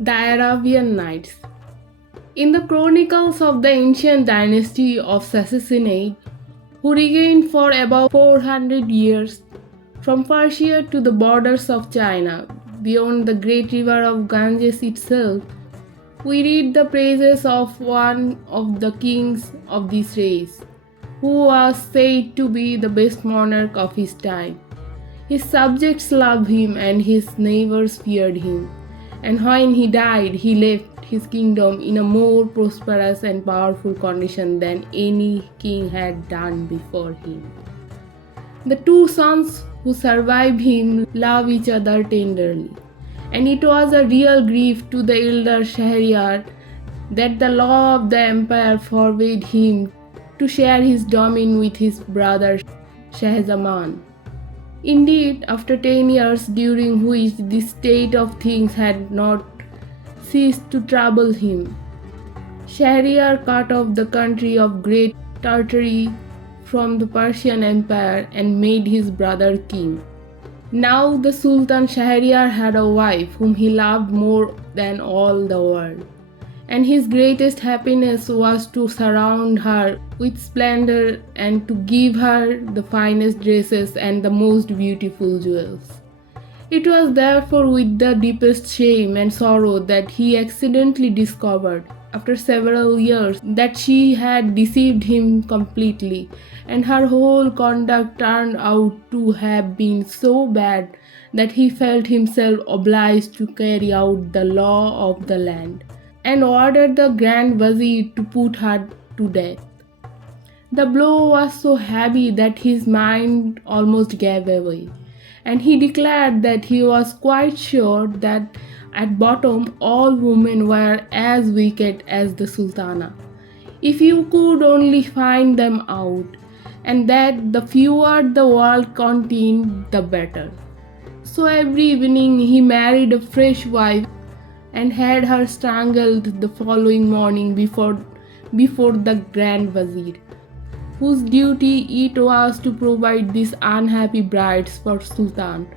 The Arabian Nights. In the chronicles of the ancient dynasty of Sassanid, who reigned for about 400 years, from Persia to the borders of China, beyond the great river of Ganges itself, we read the praises of one of the kings of this race, who was said to be the best monarch of his time. His subjects loved him and his neighbors feared him, and when he died, he left his kingdom in a more prosperous and powerful condition than any king had done before him. The two sons who survived him loved each other tenderly, and it was a real grief to the elder Scheherazade that the law of the empire forbade him to share his domain with his brother Scheherazade. Indeed, after 10 years during which this state of things had not ceased to trouble him, Shahryar cut off the country of Great Tartary from the Persian Empire and made his brother king. Now the Sultan Shahryar had a wife whom he loved more than all the world, and his greatest happiness was to surround her with splendor and to give her the finest dresses and the most beautiful jewels. It was therefore with the deepest shame and sorrow that he accidentally discovered, after several years, that she had deceived him completely, and her whole conduct turned out to have been so bad that he felt himself obliged to carry out the law of the land, and ordered the Grand Vizier to put her to death. The blow was so heavy that his mind almost gave away, and he declared that he was quite sure that at bottom all women were as wicked as the Sultana, if you could only find them out, and that the fewer the world contained, the better. So every evening he married a fresh wife and had her strangled the following morning before the Grand Vizier, whose duty it was to provide these unhappy brides for Sultan.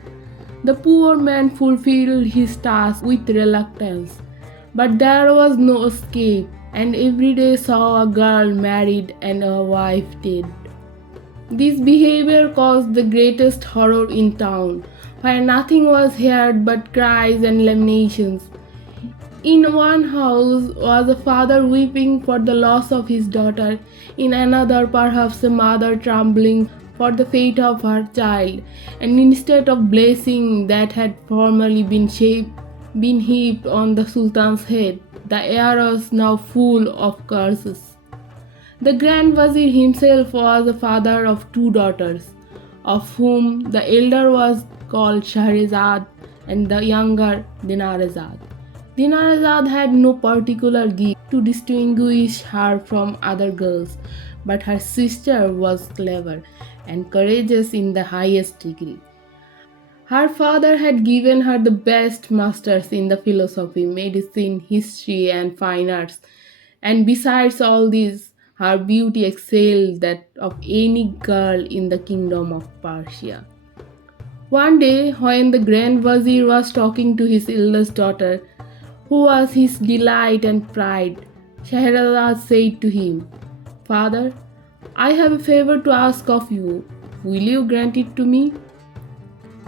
The poor man fulfilled his task with reluctance, but there was no escape, and every day saw a girl married and a wife dead. This behavior caused the greatest horror in town, where nothing was heard but cries and lamentations. In one house was a father weeping for the loss of his daughter, in another perhaps a mother trembling for the fate of her child, and instead of blessing that had formerly been heaped on the Sultan's head, the air was now full of curses. The Grand Vizier himself was the father of two daughters, of whom the elder was called Scheherazade and the younger Dinarazade. Dinarazade had no particular gift to distinguish her from other girls, but her sister was clever and courageous in the highest degree. Her father had given her the best masters in the philosophy, medicine, history, and fine arts, and besides all this, her beauty excelled that of any girl in the kingdom of Persia. One day, when the Grand Vizier was talking to his eldest daughter, who was his delight and pride, Scheherazade said to him, "Father, I have a favor to ask of you. Will you grant it to me?"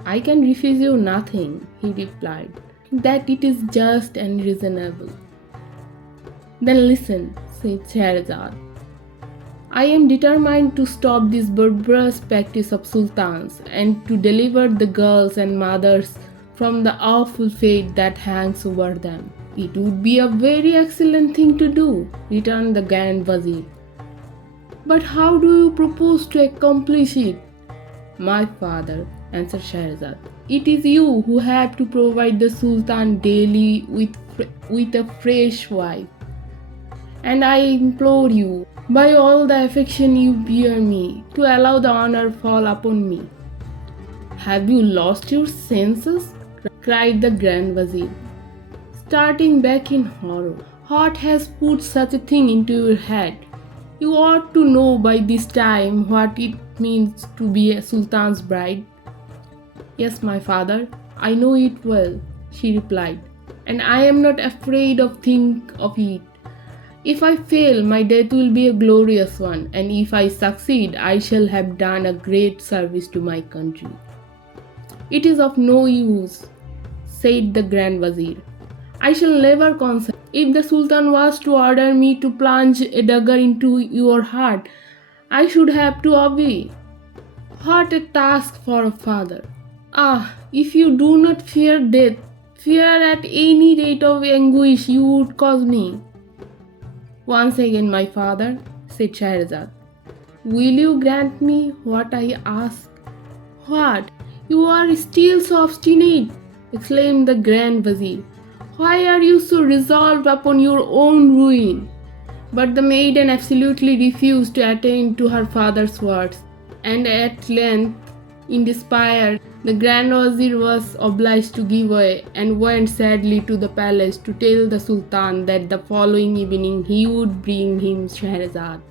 "I can refuse you nothing," he replied, "that it is just and reasonable." "Then listen," said Scheherazade. "I am determined to stop this barbarous practice of sultans and to deliver the girls and mothers from the awful fate that hangs over them." "It would be a very excellent thing to do," returned the Grand Vizier. "But how do you propose to accomplish it?" "My father," answered Scheherazade, "it is you who have to provide the Sultan daily with a fresh wife, and I implore you, by all the affection you bear me, to allow the honor fall upon me." "Have you lost your senses?" cried the Grand Vizier, starting back in horror. "What has put such a thing into your head? You ought to know by this time what it means to be a sultan's bride." "Yes, my father, I know it well," she replied. and I am not afraid of think of it. If I fail, my death will be a glorious one, and if I succeed, I shall have done a great service to my country. It is of no use, said the Grand Wazir. I shall never consent. If the Sultan was to order me to plunge a dagger into your heart, I should have to obey. What a task for a father! Ah, if you do not fear death, fear at any rate of anguish you would cause me. Once again, my father, said Scheherazade, will you grant me what I ask? What? You are still so obstinate, exclaimed the Grand Vizir. Why are you so resolved upon your own ruin? But the maiden absolutely refused to attend to her father's words, and at length, in despair, the Grand Wazir was obliged to give way and went sadly to the palace to tell the Sultan that the following evening he would bring him Scheherazade.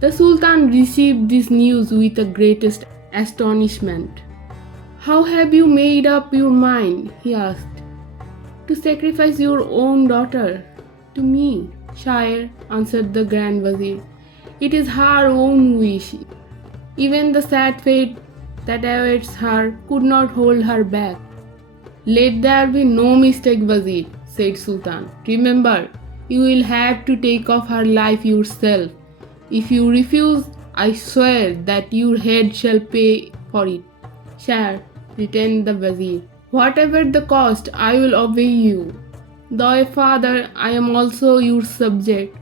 The Sultan received this news with the greatest astonishment. How have you made up your mind? He asked. To sacrifice your own daughter to me, Sire, answered the Grand Wazir. It is her own wish. Even the sad fate that awaits her could not hold her back. Let there be no mistake, Wazir, said Sultan. Remember, you will have to take off her life yourself. If you refuse, I swear that your head shall pay for it. Sire, returned the Wazir, whatever the cost, I will obey you. Though a father, I am also your subject.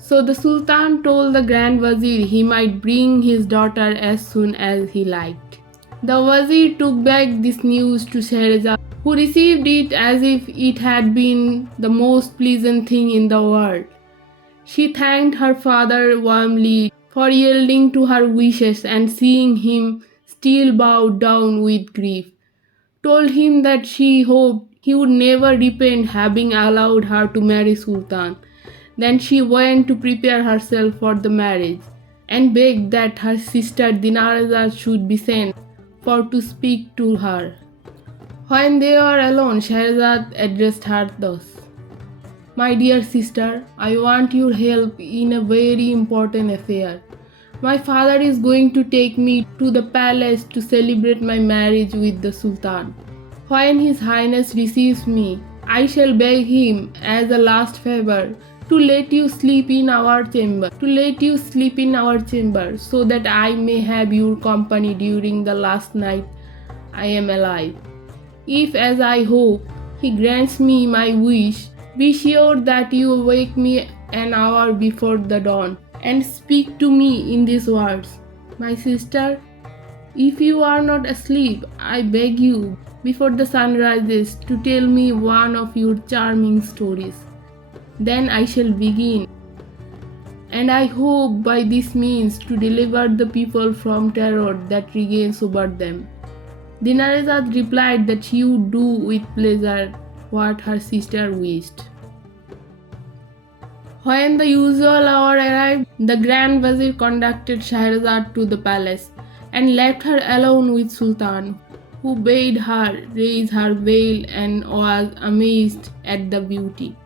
So the Sultan told the Grand Wazir he might bring his daughter as soon as he liked. The Wazir took back this news to Scheherazade, who received it as if it had been the most pleasant thing in the world. She thanked her father warmly for yielding to her wishes, and seeing him still bowed down with grief, told him that she hoped he would never repent having allowed her to marry Sultan. Then she went to prepare herself for the marriage, and begged that her sister Dinarzade should be sent for to speak to her. When they were alone, Scheherazade addressed her thus. My dear sister, I want your help in a very important affair. My father is going to take me to the palace to celebrate my marriage with the Sultan. When His Highness receives me, I shall beg him as a last favor to let you sleep in our chamber, so that I may have your company during the last night I am alive. If, as I hope, he grants me my wish, be sure that you wake me an hour before the dawn and speak to me in these words. My sister, if you are not asleep, I beg you, before the sun rises, to tell me one of your charming stories. Then I shall begin, and I hope by this means to deliver the people from terror that reigns over them. Dinarzade replied that she would do with pleasure what her sister wished. When the usual hour arrived, the Grand Wazir conducted Scheherazade to the palace and left her alone with Sultan, who bade her raise her veil and was amazed at the beauty.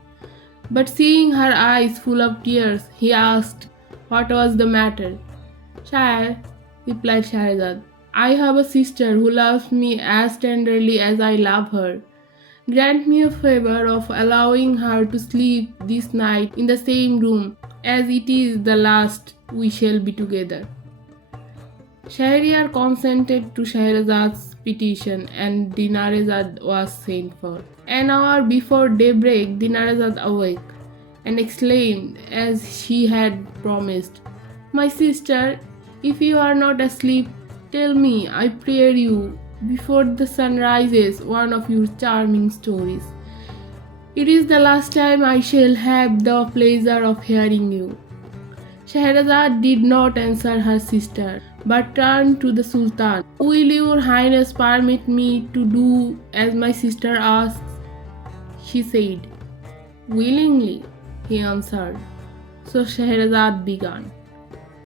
But seeing her eyes full of tears, he asked what was the matter. Sire, replied Scheherazade, I have a sister who loves me as tenderly as I love her. Grant me a favor of allowing her to sleep this night in the same room, as it is the last we shall be together. Shahryar consented to Scheherazade's petition, and Dinarzade was sent for. An hour before daybreak, Dinarzade awoke and exclaimed, as she had promised, My sister, if you are not asleep, tell me, I pray you, before the sun rises, one of your charming stories. It is the last time I shall have the pleasure of hearing you. Scheherazade did not answer her sister, but turned to the Sultan. Will your Highness permit me to do as my sister asks? She said. Willingly, he answered. So Scheherazade began.